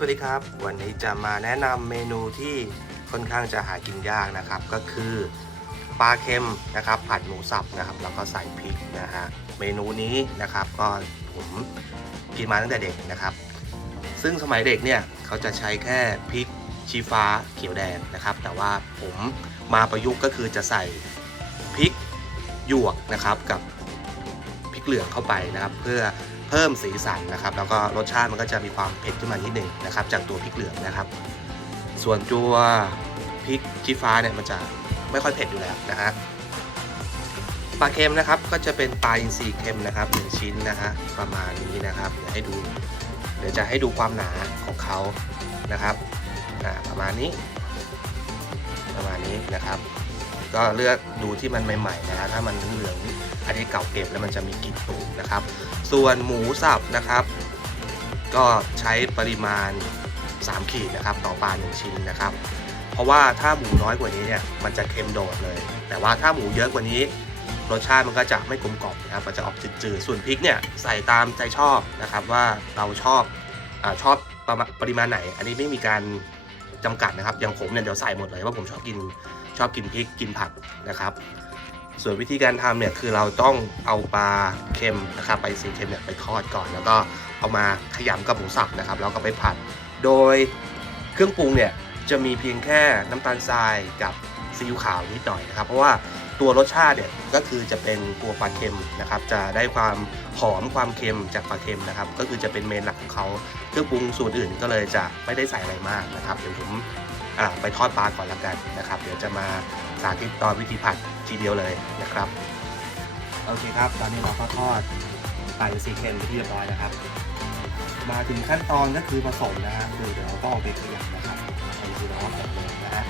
สวัสดีครับ วันนี้จะมาแนะนำเมนูที่ค่อนข้างจะหากินยากนะครับ ก็คือปลาเค็มนะครับ ผัดหมูสับนะครับแล้วก็ใส่พริกนะฮะเมนูนี้นะครับก็ผมกินมาตั้งแต่เด็กนะครับ ซึ่งสมัยเด็กเนี่ยเขาจะใช้แค่พริกชี้ฟ้าเขียวแดงนะครับ แต่ว่าผมมาประยุกต์ก็คือจะใส่พริกหยวกนะครับกับพริกเหลืองเข้าไปนะครับ เพื่อ เพิ่มสีสันนะครับ แล้วก็รสชาติมันก็จะมีความเผ็ดขึ้นมานิดหนึ่งนะครับ จากตัวพริกเหลืองนะครับ ส่วนตัวพริกชี้ฟ้าเนี่ยมันจะไม่ค่อยเผ็ดอยู่แล้วนะฮะปลาเค็มนะครับก็จะเป็นปลาอินทรีเค็มนะครับหนึ่งชิ้นนะฮะประมาณนี้นะครับเดี๋ยวให้ดู เดี๋ยวจะให้ดูความหนาของเขานะครับอ่าประมาณนี้ ประมาณนี้นะครับ ก็เลือกดูที่มันใหม่ๆนะฮะถ้ามันเหลืองๆอันนี้เก่าเก็บแล้วมันจะมีกลิ่นตูดนะครับ ส่วนหมูสับนะครับ ก็ใช้ปริมาณ 3 ขีดนะครับ ต่อปลาหนึ่งชิ้นนะครับ เพราะว่าถ้าหมูน้อยกว่านี้เนี่ยมันจะเค็มโดดเลย แต่ว่าถ้าหมูเยอะกว่านี้รสชาติมันก็จะไม่กลมกล่อมนะครับ มันจะออกจืดๆ ส่วนพริกเนี่ยใส่ตามใจชอบนะครับว่าเราชอบอชอบปร,ปริมาณไหน อันนี้ไม่มีการจำกัดนะครับ อย่างผมเนี่ยเดี๋ยวใส่หมดเลยว่าผมชอบกิน ชอบกินพริกกินผักนะครับ ส่วนวิธีการทำเนี่ยคือเราต้องเอาปลาเค็มนะครับไปสีเค็มเนี่ยไปทอดก่อน แล้วก็เอามาขยำกับหมูสับนะครับแล้วก็ไปผัด โดยเครื่องปรุงเนี่ยจะมีเพียงแค่น้ำตาลทรายกับซีอิ๊วขาวนิดหน่อยนะครับ เพราะว่าตัวรสชาติเนี่ยก็คือจะเป็นตัวปลาเค็มนะครับ จะได้ความหอมความเค็มจากปลาเค็มนะครับ ก็คือจะเป็นเมนหลักของเขาเครื่องปรุงส่วนอื่นก็เลยจะไม่ได้ใส่อะไรมากนะครับ เดี๋ยวผม ไปทอดปลาก่อนละกันนะครับ เดี๋ยวจะมาสาธิตตอนวิธีผัดทีเดียวเลยนะครับโอเคครับ ตอนนี้เราก็ทอดปลาอินทรีเค็มไปที่เรียบร้อยนะครับ มาถึงขั้นตอนก็คือผสมนะฮะคือเดี๋ยวเราต้องเอาไปขยำนะครับอันนี้คือเราก็ผสมเลยนะฮะ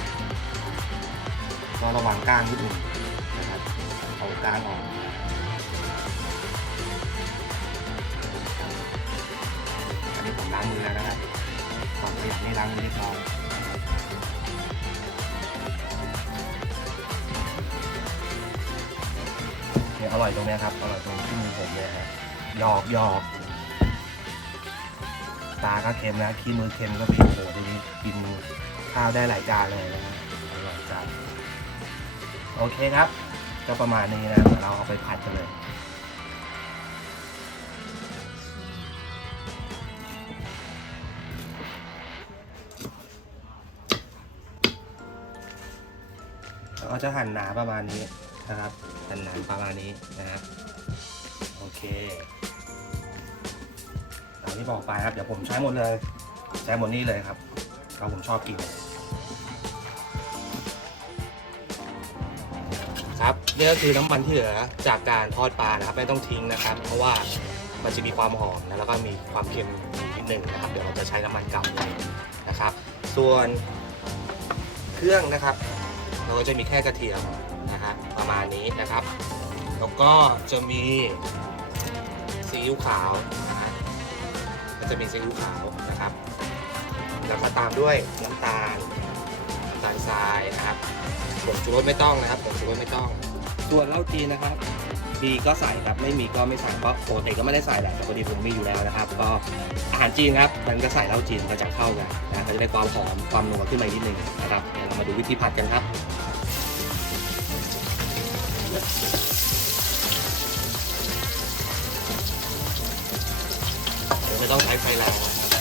ก็ระวังก้างนิดหนึงนะครับเอาก้างออกอันนี้ผมล้างมือแล้วนะครับก่อนขยำนี่ล้างมือเรียบร้อย ร่อยตรงเนี้ยครับ อร่อยตรงที่มือผมเนี่ยฮะหยอกหยอกตาก็เค็มนะขี้มือเค็มก็มีโอ้โหทีนี้กินข้าวได้หลายจานเลยนะหลายจานโอเคครับ ก็ประมาณนี้นะเดี๋ยวเราเอาไปผัดกันเลยเราจะหั่นหนาประมาณนี้ นะครับหั่นหนาประมาณนี้นะฮะโอเคตามที่บอกไปครับเดี๋ยวผมใช้หมดเลย ใช้หมดนี่เลยครับเราผมชอบกินครับนี่ก็คือน้ำมันที่เหลือจากการทอดปลานะครับ ไม่ต้องทิ้งนะครับ เพราะว่ามันจะมีความหอมนะแล้วก็มีความเค็มนิดหนึ่งนะครับ เดี๋ยวเราจะใช้น้ำมันกลับเลยนะครับ ส่วนเครื่องนะครับ เราก็จะมีแค่กระเทียมนะฮะประมาณนี้นะครับ แล้วก็จะมีซีอิ๊วขาวนะฮะก็จะมีซีอิ๊วขาวนะครับ แล้วก็ตามด้วยน้ำตาลน้ำตาลทรายนะครับผงชูรสไม่ต้องนะครับผงชูรสไม่ต้องส่วนเหล้าจีนนะครับมีก็ใส่ครับไม่มีก็ไม่ใส่เพราะปกติก็ไม่ได้ใส่แหละแต่พอดีผมมีอยู่แล้วนะครับ ก็อาหารจีนครับมันก็ใส่เหล้าจีนก็จะเข้ากันนะก็จะได้ความหอมความนัวขึ้นมาอีกนิดนึงนะครับเดี๋ยวเรามาดูวิธีผัดกันครับ ไม่ต้องใช้ไฟแรงนะครับ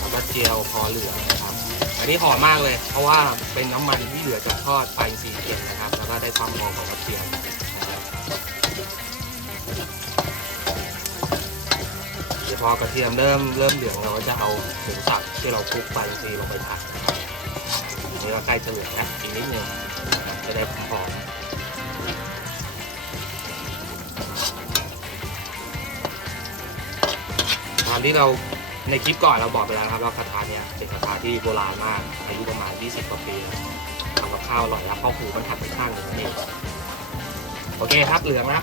สามารถเจียวพอเหลือนะครับ อันนี้หอมมากเลย เพราะว่าเป็นน้ำมันที่เหลือจากทอดไปซีเค็มนะครับ แล้วก็ได้ความหอมของกระเทียมนะครับพอกระเทียมเริ่มเริ่มเหลืองเราก็จะเอาหมูสับที่เราคลุกไปซีลงไปผัดนะครับ นนี้ก็ใกล้จะเหลืองแล้วอีกนิดนึงจะได้หอมตามที่เราในคลิปก่อนเราบอกไปแล้วนะครับว่ากระทะเนี้ยเป็นกระทะที่โบราณมากอายุประมาณ 20 กว่าปีแล้วทำกับข้าวอร่อยแล้วเพราะหูมันหักไปข้างหนึ่งนี่โอเคครับเหลืองแล้ว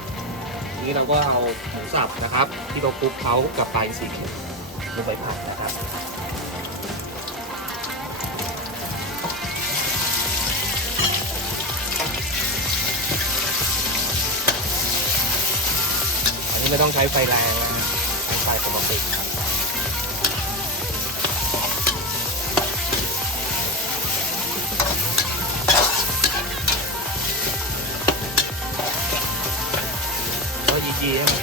ทีนี้เราก็เอาหมูสับนะครับ ที่เราคลุกเขากับปลาอินทรีย์ลงไปผัดนะครับ นี่ไม่ต้องใช้ไฟแรงนะใช้ไฟปกติครับก็ยีๆให้มัน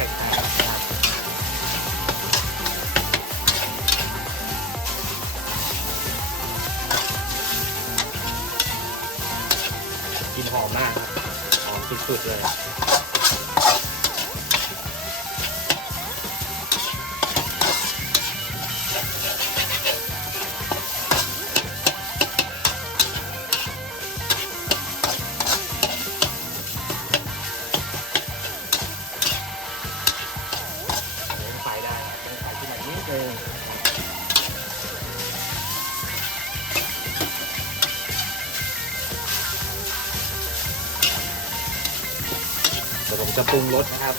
จะปรุงรสนะครับ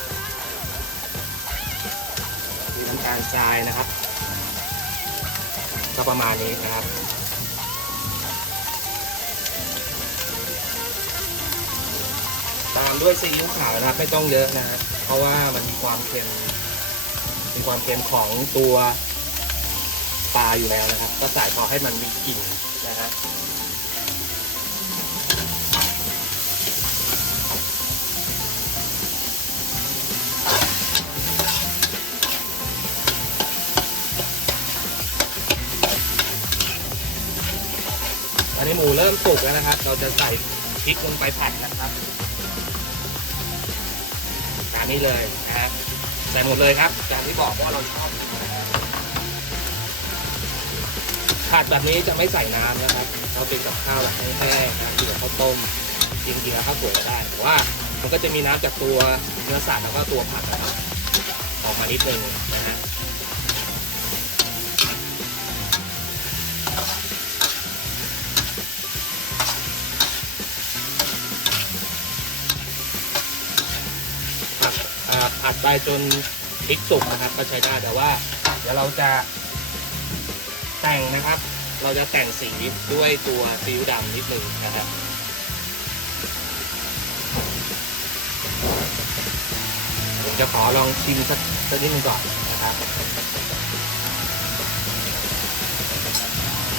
มีน้ำตาลทรายนะครับ ก็ประมาณนี้นะครับ ตามด้วยซีอิ๊วขาวนะครับไม่ต้องเยอะนะครับเพราะว่ามันมีความเค็มมีความเค็มของตัวปลาอยู่แล้วนะครับ ก็ใส่พอให้มันมีกลิ่นนะฮะอั เริ่มสุกแล้วนะครับ เราจะใส่พริกลงไปผัดนะครับตามนี้เลยนะครับใส่หมดเลยครับอย่างที่บอกว่าเราชอบผัดแบบนี้จะไม่ใส่น้ำนะครับ เราเป็นกับข้าวแบบแห้งๆนะกินกับข้าวต้มจริงๆแล้วข้าวสวยก็ได้แต่ว่ามันก็จะมีน้ำจากตัวเนื้อสัตว์แล้วก็ตัวผัดนะครับออกมานิดนึงนะฮะผัดอ่า ผัดไปจนพริกสุกนะครับ ก็ใช้ได้แต่ว่า เดี๋ยวเราจะแต่งนะครับ เราจะแต่งสีด้วยตัวซีอิ๊วดำนิดหนึ่งนะครับผมจะขอลองชิมสักสักนิดนึงก่อนนะครับ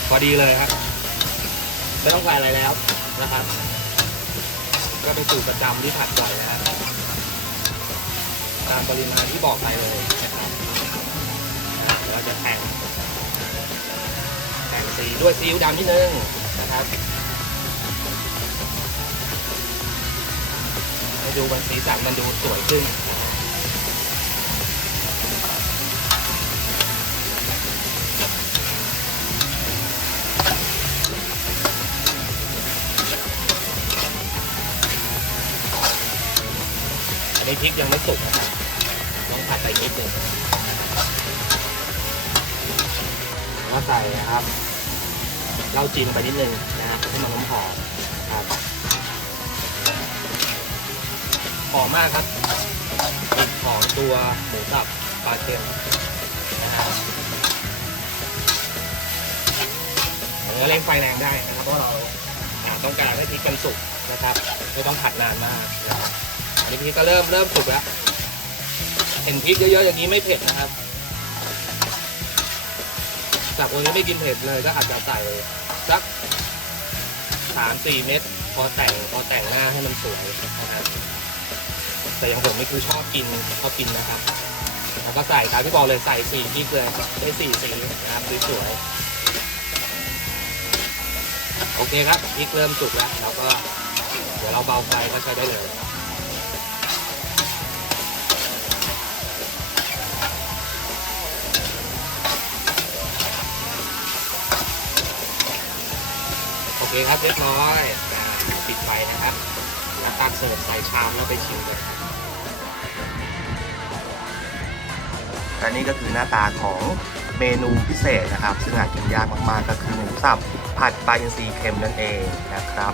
พอดีเลยครับไม่ต้องใส่อะไรแล้วนะครับ ก็เป็นสูตรประจำที่ผัดใส่นะครับ ตามปริมาณที่บอกไปเลยนะครับเราจะแต่งแต่งสีด้วยซีอิ๊วดำนิดนึงนะครับให้ดูมันสีสันมันดูสวยขึ้นอันพริกยังไม่สุกนะครับ นิดนึงแล้วใส่นะครับเหล้าจีนไปนิดนึงนะครับให้มันหอมๆครับหอมมากครับกลิ่นของตัวหมูสับปลาเค็มนะครับเนื้อเล่งไฟแรงได้นะครับเพราะเราต้องการให้พริกมันสุกนะครับไม่ต้องผัดนานมากอันนี้พริกก็เริ่มเริ่มสุกแล้ว เห็นพริกเยอะๆอย่างนี้ไม่เผ็ดนะครับ จากคนที่ไม่กินเผ็ดเลยก็อาจจะใส่สักสามสี่เม็ดพอแต่งพอแต่งหน้าให้มันสวยนะครับแต่อย่างผมนี่คือชอบกินชอบกินนะครับแล้วก็ใส่ตามที่บอกเลยใส่สี่พริกเลยได้สี่สีนะครับสวยๆโอเคครับพริกเริ่มสุกแล้วเราก็เดี๋ยวเราเบาไฟก็ใช้ได้เลย เคครับเรียบร้อยปิดไฟนะครับแล้วตักเสิร์ฟใส่ชามแล้วไปชิมเลยครับและนี่ก็คือหน้าตาของเมนูพิเศษนะครับ ซึ่งหากินยากมากๆก็คือหมูสับผัดปลาอินทรีเค็มนั่นเองนะครับ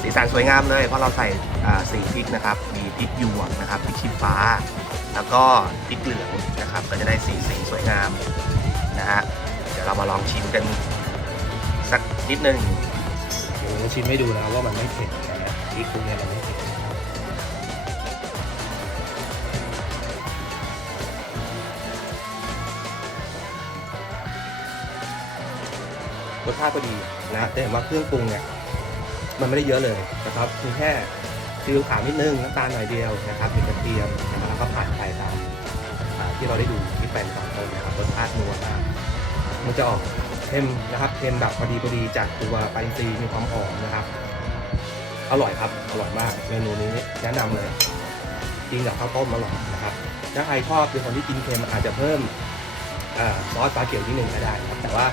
สีสันสวยงามเลยเพราะเราใส่สีพริกนะครับ มีพริกหยวกนะครับพริกชี้ฟ้า แล้วก็พริกเหลืองนะครับ ก็จะได้สีสีสวยงามนะฮะเดี๋ยวเรามาลองชิมกันสักนิดนึง ดี๋จะชิมให้ดูนะว่ามันไม่เผ็ดนะพริกตรงนี้มันไม่เผ็ดรสชาติก็ดีนะแต่เห็นว่าเครื่องปรุงเนี่ยมันไม่ได้เยอะเลยนะครับมีแค่ซีอิ๊วขาวนิดนึงน้ำตาลหน่อยเดียวนะครับมีกระเทียมนะครับแล้วก็ผัดไทยตามที่เราได้ดูที่แปลงตองต้นนะครับรสชาตินัวมากมันจะออก ค็มนะครับเค็มแบบพอดีพอดีจากตัวปลาอินทรีมีความหอมนะครับ อร่อยครับ อร่อยมาก เมนูนี้แนะนำเลยกินกับข้าวต้มอร่อยนะครับ ถ้าใครชอบเป็นคนที่กินเค็มอาจจะเพิ่มอซอสปลาเขียวนิดนึงก็ได้ครับ แต่ว่า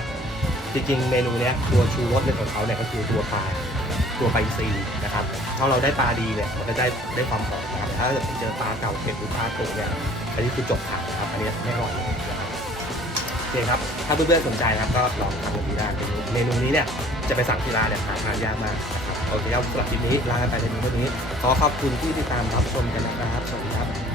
จริงๆ เมนูเนี้ยตัวชูรสในของเขาเนี่ยก็คือตัวปลาตัวปลาซีนะครับ ถ้าเราได้ปลาดีเนี่ยมันก็ได้ได้ความหอมนะครับถ้าเจอปลาเก่าเผ็ดหรือปลาตุเนี่ยอันนี้คือจบข่าวนะครับ อันนี้ไม่อร่อยเลยนะครับ เคครับ ถ้าเพื่อนๆสนใจครับก็ลองทำกันดูได้เมนูนี้เนี่ยจะไปสั่งที่ร้านเนี่ยหาทานยากมากนะครับโอเคครับสำหรับคลิปนี้ลากันไปในเท่านี้ขอขอบคุณที่ติดตามรับชมกันนะครับสวัสดีครับ